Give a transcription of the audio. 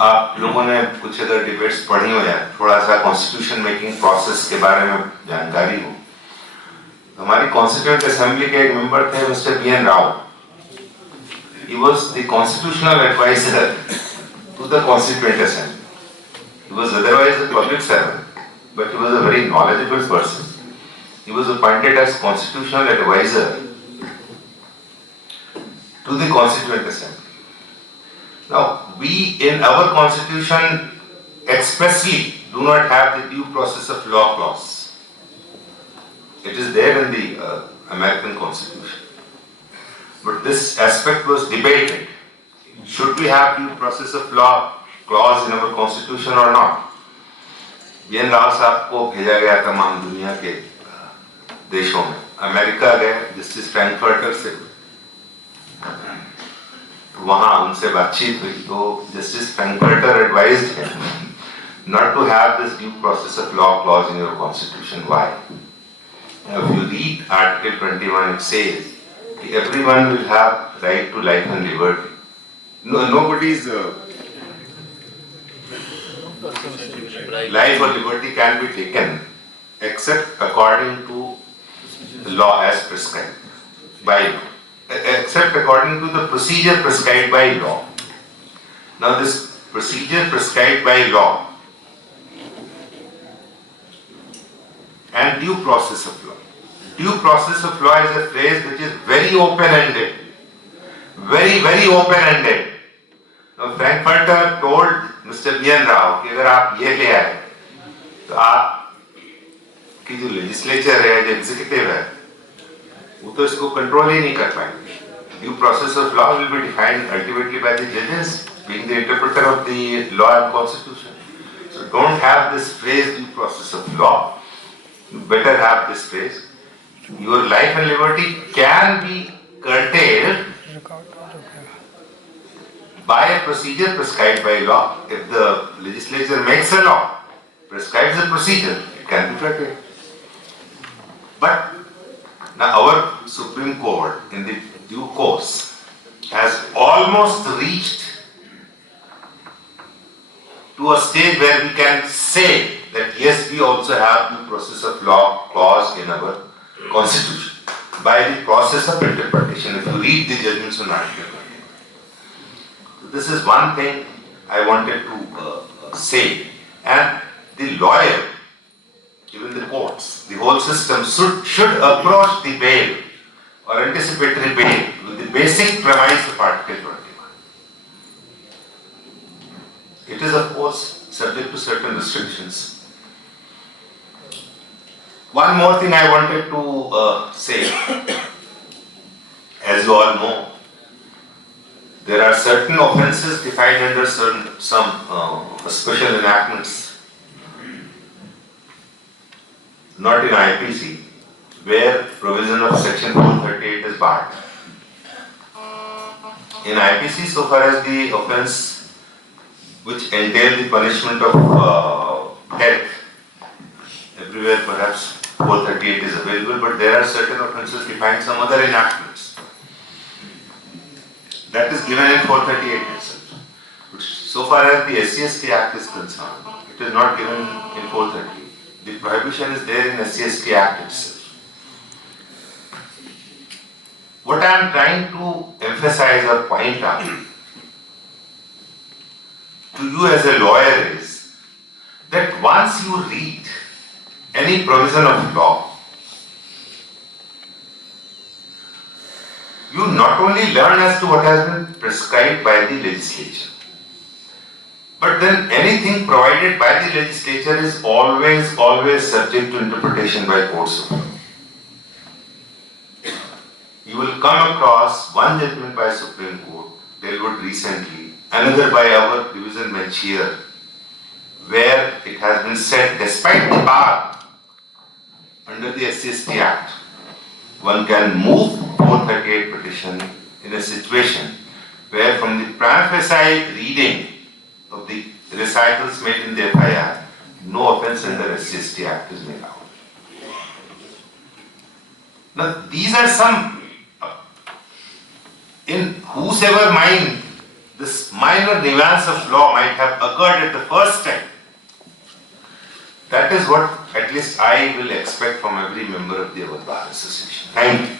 आप लोगों ने कुछ अगर डिबेट्स पढ़ी हो या थोड़ा सा कॉन्स्टिट्यूशन मेकिंग प्रोसेस के बारे में जानकारी हो, हमारी कॉन्स्टिट्यूएंट असेंबली के एक मेंबर थे mister B.N. Rao. He was the constitutional advisor to the constituent assembly. He was otherwise a public servant, but he was a very knowledgeable person. He was appointed as constitutional advisor to the constituent assembly. Now, we in our constitution expressly do not have the due process of law clause. It is there in the American Constitution. But this aspect was debated. Should we have due process of law clause in our constitution or not? B.N. Rao साहब को भेजा गया तमाम दुनिया के देशों में. America गए जस्टिस फ्रैंकफर्टर से, वहां उनसे बातचीत हुई तो justice Frankfurter advised him not to have this due process of law clause in your constitution. Why? Now, if you read Article 21, it says everyone will have right to life and liberty. Nobody's life or liberty can be taken except according to the law as prescribed by law, except according to the procedure prescribed by law. Now, this procedure prescribed by law and due process of law. Due process of law is a phrase which is very open-ended. Very, very open-ended. Now, Frankfurter told Mr. B.N. Rao कि अगर आप ये ले आए तो आप की जो legislature है, जो executive है, वो तो इसको control ही नहीं कर पाएंगे. Due process of law will be defined ultimately by the judges, being the interpreter of the law and constitution. So don't have this phrase due process of law. You better have this phrase. Your life and liberty can be curtailed by a procedure prescribed by law. If the legislature makes a law, prescribes a procedure, it can be curtailed. But now our Supreme Court in the due course has almost reached to a stage where we can say that yes, we also have due process of law clause in our constitution by the process of interpretation. If you read the judgments on Article 21. This is one thing I wanted to say. And the lawyer, even the courts, the whole system should approach the bail or anticipatory bail with the basic premise of Article 21. It is of course subject to certain restrictions. One more thing I wanted to say. As you all know, there are certain offences defined under some special enactments, not in IPC, where provision of section 438 is barred. In IPC, so far as the offence which entail the punishment of death, everywhere perhaps 438 is available, but there are certain offences defined some other enactments. That is given in 438 itself. So far as the SC/ST Act is concerned, it is not given in 438. The prohibition is there in SC/ST Act itself. What I am trying to emphasize or point out to you as a lawyer is that once you read any provision of law, you not only learn as to what has been prescribed by the legislature, but then anything provided by the legislature is always subject to interpretation by courts of law. You will come across one judgment by Supreme Court, delivered recently, another by our division bench here, where it has been said, despite the bar under the SC/ST Act, one can move 438 petition in a situation where from the prima facie reading of the recitals made in the FIR, no offence under SC/ST Act is made out. Now these are some, in whosoever mind this might minor nuance of law might have occurred at the first time. That is what at least I will expect from every member of the Bar Association. Thank you.